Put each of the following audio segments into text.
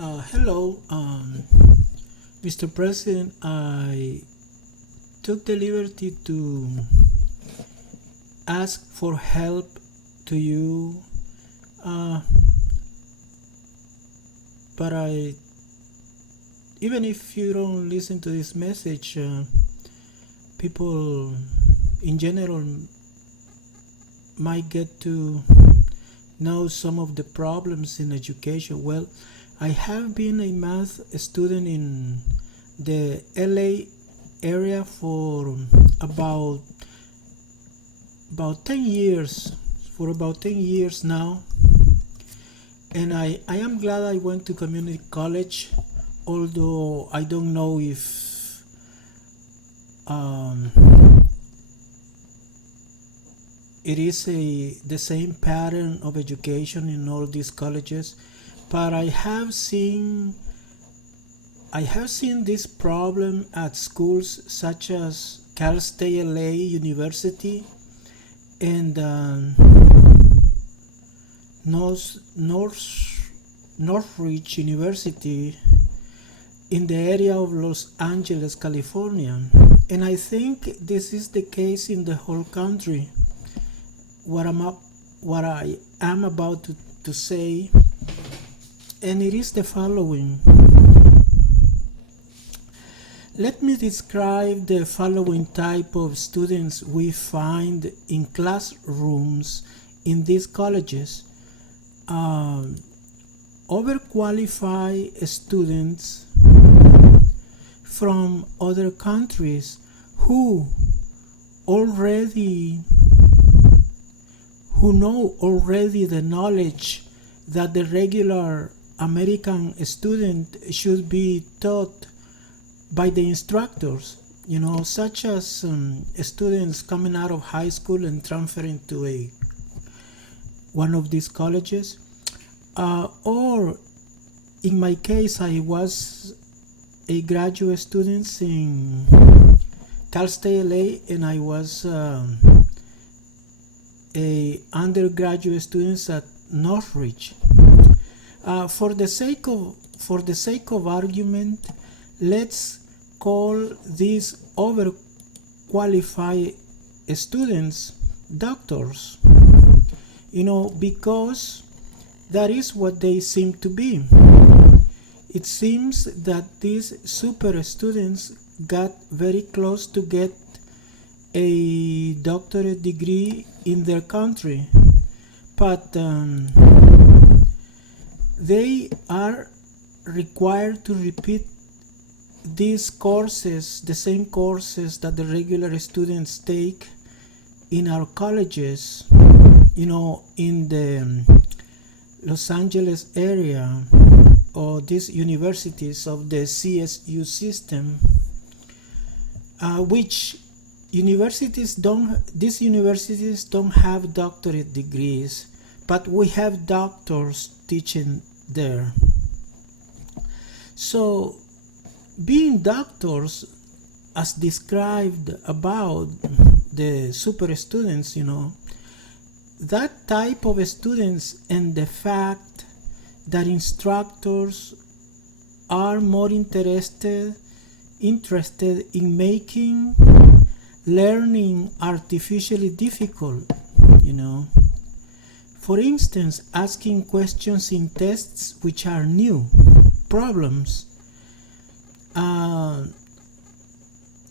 Hello, Mr. President. I took the liberty to ask for help to you, uh, but even if you don't listen to this message, people in general might get to know some of the problems in education. Well, I have been a math student in the LA area for about about 10 years for about 10 years now, and I am glad I went to community college, although I don't know if um, it is the same pattern of education in all these colleges, but I have seen this problem at schools such as Cal State LA University and Northridge University in the area of Los Angeles, California. And I think this is the case in the whole country. What I am about to say, and it is the following. Let me describe the following type of students we find in classrooms in these colleges. Overqualified students from other countries who already who know already the knowledge that the regular American student should be taught by the instructors, such as students coming out of high school and transferring to one of these colleges, or in my case, I was a graduate student in Cal State LA, and I was a undergraduate student at Northridge. For the sake of argument, let's call these overqualified students doctors, because that is what they seem to be. It seems that these super students got very close to get a doctorate degree in their country, but they are required to repeat these courses, the same courses that the regular students take in our colleges, in the Los Angeles area, or these universities of the CSU system, which these universities don't have doctorate degrees, but we have doctors teaching there. So, being doctors, as described about the super students, that type of students, and the fact that instructors are more interested in making learning artificially difficult, for instance, asking questions in tests which are new problems.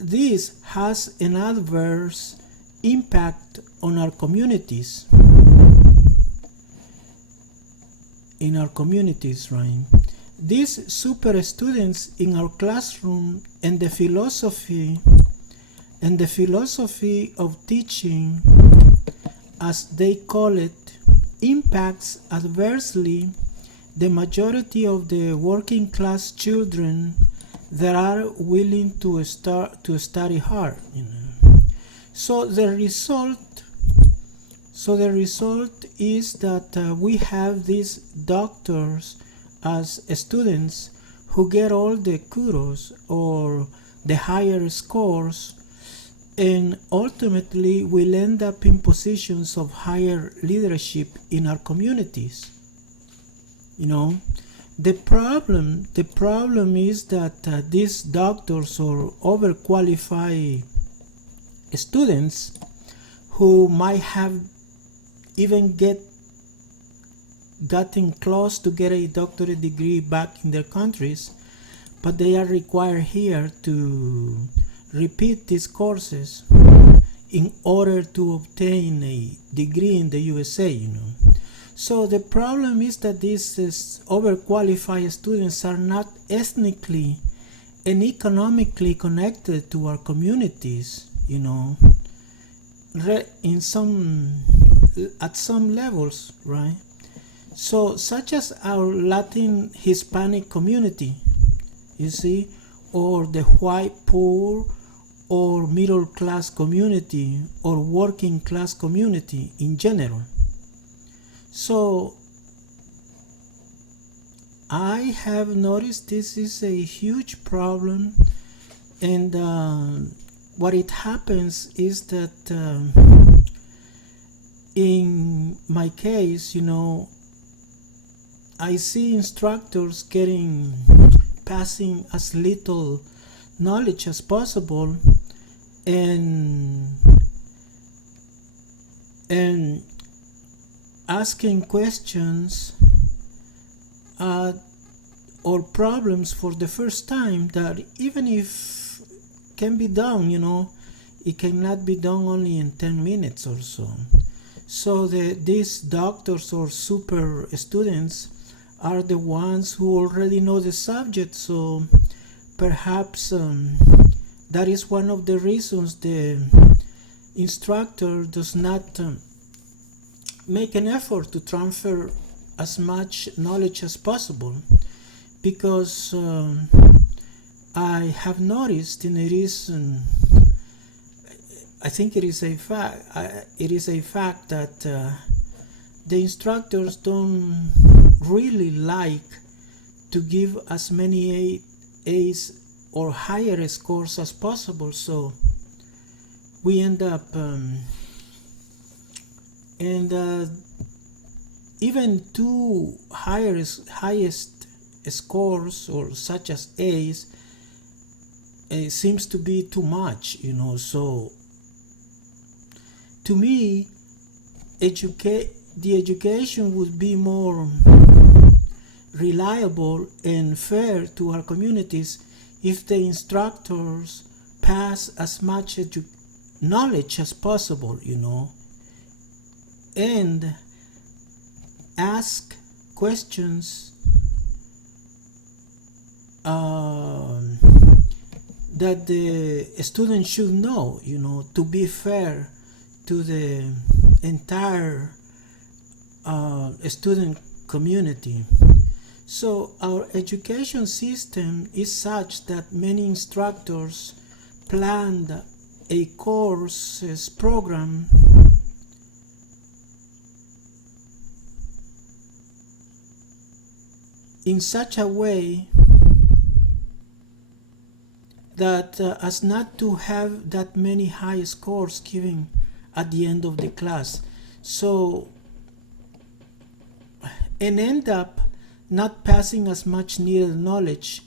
This has an adverse impact on our communities. Right? These super students in our classroom, and the philosophy of teaching, as they call it, impacts adversely the majority of the working class children that are willing to study hard. So the result is that we have these doctors as students who get all the kudos or the higher scores, and ultimately will end up in positions of higher leadership in our communities. The problem is that these doctors or overqualified students who might have even gotten close to get a doctorate degree back in their countries, but they are required here to repeat these courses in order to obtain a degree in the USA. So the problem is that these overqualified students are not ethnically and economically connected to our communities, in at some levels, right? So, such as our Latin Hispanic community, you see, or the white poor or middle class community or working class community in general. So, I have noticed this is a huge problem, and what it happens is that in my case, I see instructors passing as little knowledge as possible, and asking questions or problems for the first time that, even if can be done, it cannot be done only in 10 minutes or so. So these doctors or super students are the ones who already know the subject, so perhaps that is one of the reasons the instructor does not make an effort to transfer as much knowledge as possible, because I have noticed, and I think it is a fact that the instructors don't really like to give as many A's or higher scores as possible, so we end up even two highest scores, or such as A's, seems to be too much, so to me, the education would be more reliable and fair to our communities if the instructors pass as much knowledge as possible, and ask questions that the student should know, to be fair to the entire student community. So our education system is such that many instructors planned a courses program in such a way that as not to have that many high scores given at the end of the class, so and end up not passing as much needed knowledge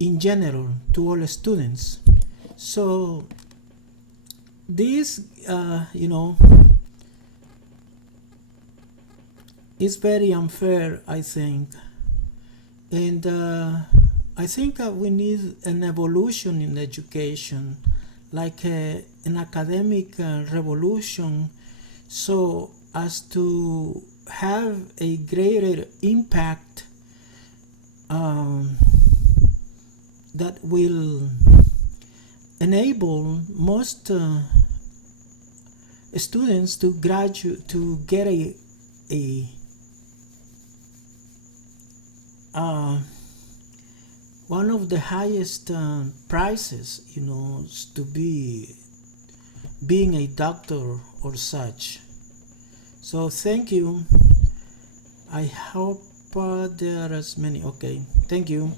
in general to all students. So this is very unfair, I think, and I think we need an evolution in education, like an academic revolution, so as to have a greater impact that will enable most students to get a one of the highest prizes, to be being a doctor or such. So thank you. I hope there are as many. Okay, thank you.